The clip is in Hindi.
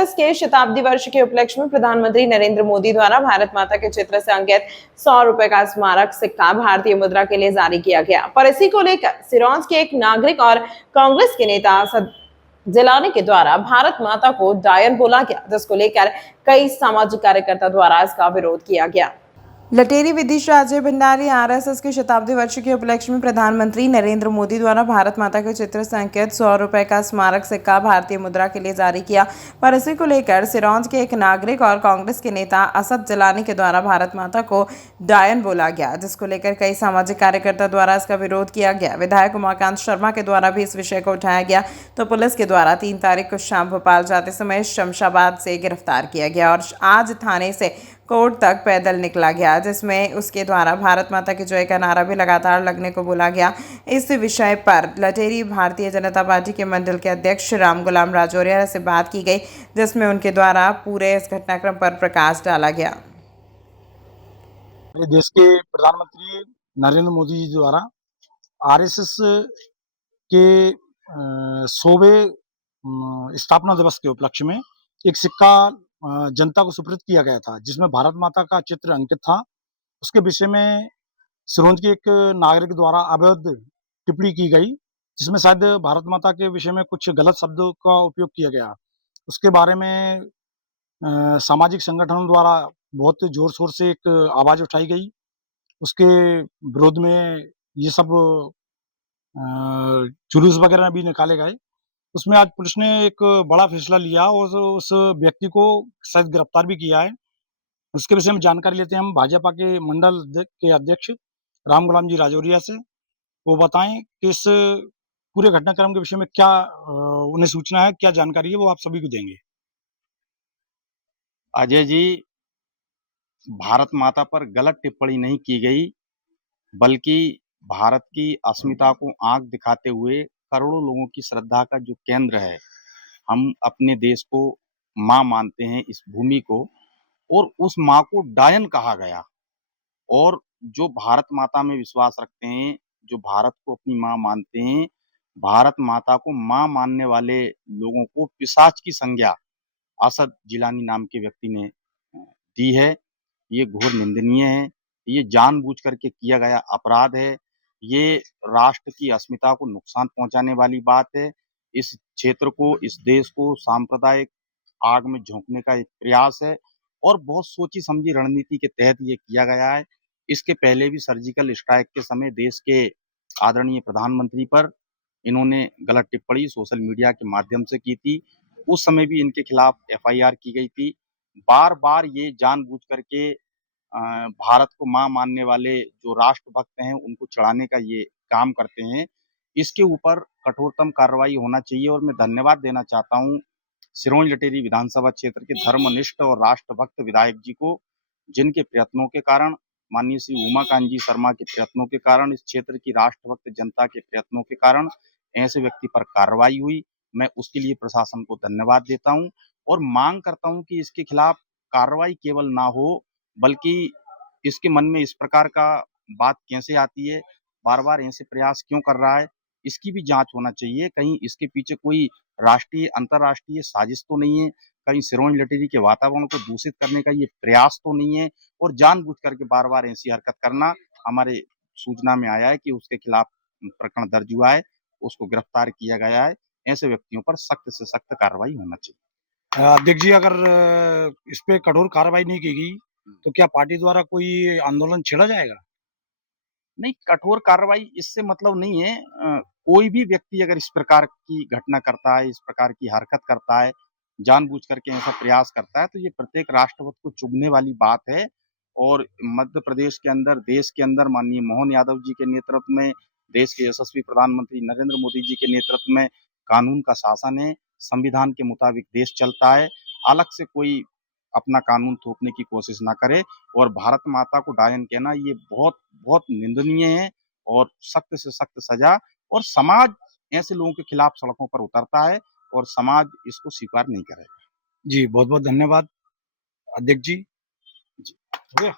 आरएसएस के शताब्दी वर्ष के उपलक्ष्य में प्रधानमंत्री नरेंद्र मोदी द्वारा भारत माता के चित्र से अंकित 100 रुपए का स्मारक सिक्का भारतीय मुद्रा के लिए जारी किया गया। पर इसी को लेकर सिरोंज के एक नागरिक और कांग्रेस के नेता असद जिलानी के द्वारा भारत माता को डायन बोला गया, जिसको लेकर कई सामाजिक कार्यकर्ता द्वारा इसका विरोध किया गया। लटेरी विदिशा अजय भंडारी आरएसएस के शताब्दी वर्ष के उपलक्ष्य में प्रधानमंत्री नरेंद्र मोदी द्वारा भारत माता के चित्र से अंकित 100 रुपए का स्मारक सिक्का भारतीय मुद्रा के लिए जारी किया। पर इसी को लेकर सिरोंज के एक नागरिक और कांग्रेस के नेता असद जिलानी के द्वारा भारत माता को डायन बोला गया, जिसको लेकर कई सामाजिक कार्यकर्ता द्वारा इसका विरोध किया गया। विधायक उमाकांत शर्मा के द्वारा भी इस विषय को उठाया गया तो पुलिस के द्वारा 3 तारीख को शाम भोपाल जाते समय शमशाबाद से गिरफ्तार किया गया और आज थाने से कोर्ट तक पैदल निकला गया, जिसमें उसके द्वारा भारत माता की जय का नारा भी लगातार लगने को बोला गया। इस विषय पर लटेरी भारतीय जनता पार्टी के मंडल के अध्यक्ष राम गुलाम राजौरिया से बात की गई, जिसमें उनके द्वारा पूरे इस घटनाक्रम पर प्रकाश डाला गया। देश के प्रधानमंत्री नरेंद्र मोदी जी द्वारा आरएसएस के 100वें स्थापना दिवस के उपलक्ष्य में एक सिक्का जनता को सुपुर्द किया गया था, जिसमें भारत माता का चित्र अंकित था। उसके विषय में सिरोंज के एक नागरिक द्वारा अवैध टिप्पणी की गई, जिसमें शायद भारत माता के विषय में कुछ गलत शब्दों का उपयोग किया गया। उसके बारे में सामाजिक संगठनों द्वारा बहुत जोर शोर से एक आवाज उठाई गई। उसके विरोध में ये सब जुलूस वगैरह भी निकाले गए। उसमें आज पुलिस ने एक बड़ा फैसला लिया और उस व्यक्ति को शायद गिरफ्तार भी किया है। उसके विषय में जानकारी लेते हैं हम भाजपा के मंडल के अध्यक्ष राम गुलाम जी राजौरिया से। वो बताएं कि इस पूरे घटनाक्रम के विषय में क्या उन्हें सूचना है, क्या जानकारी है, वो आप सभी को देंगे। अजय जी, भारत माता पर गलत टिप्पणी नहीं की गई, बल्कि भारत की अस्मिता को आंख दिखाते हुए करोड़ों लोगों की श्रद्धा का जो केंद्र है, हम अपने देश को माँ मानते हैं, इस भूमि को, और उस माँ को डायन कहा गया। और जो भारत माता में विश्वास रखते हैं, जो भारत को अपनी माँ मानते हैं, भारत माता को माँ मानने वाले लोगों को पिशाच की संज्ञा असद जिलानी नाम के व्यक्ति ने दी है। ये घोर निंदनीय है, ये जानबूझ करके किया गया अपराध है, ये राष्ट्र की अस्मिता को नुकसान पहुंचाने वाली बात है। इस क्षेत्र को, इस देश को सांप्रदायिक आग में झोंकने का एक प्रयास है और बहुत सोची समझी रणनीति के तहत ये किया गया है। इसके पहले भी सर्जिकल स्ट्राइक के समय देश के आदरणीय प्रधानमंत्री पर इन्होंने गलत टिप्पणी सोशल मीडिया के माध्यम से की थी। उस समय भी इनके खिलाफ एफआईआर की गई थी। बार बार ये जानबूझ करके भारत को मां मानने वाले जो राष्ट्रभक्त हैं उनको चढ़ाने का ये काम करते हैं। इसके ऊपर कठोरतम कार्रवाई होना चाहिए और मैं धन्यवाद देना चाहता हूं सिरोंज लटेरी विधानसभा क्षेत्र के धर्मनिष्ठ और राष्ट्रभक्त विधायक जी को, जिनके प्रयत्नों के कारण, माननीय श्री उमाकांत जी शर्मा के प्रयत्नों के कारण, इस क्षेत्र की राष्ट्रभक्त जनता के प्रयत्नों के कारण ऐसे व्यक्ति पर कार्रवाई हुई। मैं उसके लिए प्रशासन को धन्यवाद देता हूं और मांग करता हूं कि इसके खिलाफ कार्रवाई केवल ना हो, बल्कि इसके मन में इस प्रकार का बात कैसे आती है, बार बार ऐसे प्रयास क्यों कर रहा है, इसकी भी जांच होना चाहिए। कहीं इसके पीछे कोई राष्ट्रीय अंतर्राष्ट्रीय साजिश तो नहीं है, कहीं सिरोंज लटेरी के वातावरण को दूषित करने का ये प्रयास तो नहीं है। और जानबूझ करके बार बार ऐसी हरकत करना, हमारे सूचना में आया है कि उसके खिलाफ प्रकरण दर्ज हुआ है, उसको गिरफ्तार किया गया है। ऐसे व्यक्तियों पर सख्त से सख्त कार्रवाई होना चाहिए। अध्यक्ष जी, अगर इस पे कठोर कार्रवाई नहीं की गई तो क्या पार्टी द्वारा कोई आंदोलन छेड़ा जाएगा? नहीं, कठोर कार्रवाई इससे मतलब नहीं है। कोई भी व्यक्ति अगर इस प्रकार की घटना करता है, इस प्रकार की हरकत करता है, जानबूझ करके ऐसा प्रयास करता है, तो ये प्रत्येक राष्ट्रभक्त को चुभने वाली बात है। और मध्य प्रदेश के अंदर, देश के अंदर माननीय मोहन यादव जी के नेतृत्व में, देश के यशस्वी प्रधानमंत्री नरेंद्र मोदी जी के नेतृत्व में कानून का शासन है, संविधान के मुताबिक देश चलता है। अलग से कोई अपना कानून थोपने की कोशिश ना करे। और भारत माता को डायन कहना ये बहुत बहुत निंदनीय है और सख्त से सख्त सजा। और समाज ऐसे लोगों के खिलाफ सड़कों पर उतरता है और समाज इसको स्वीकार नहीं करेगा। जी, बहुत बहुत धन्यवाद अध्यक्ष जी। जी।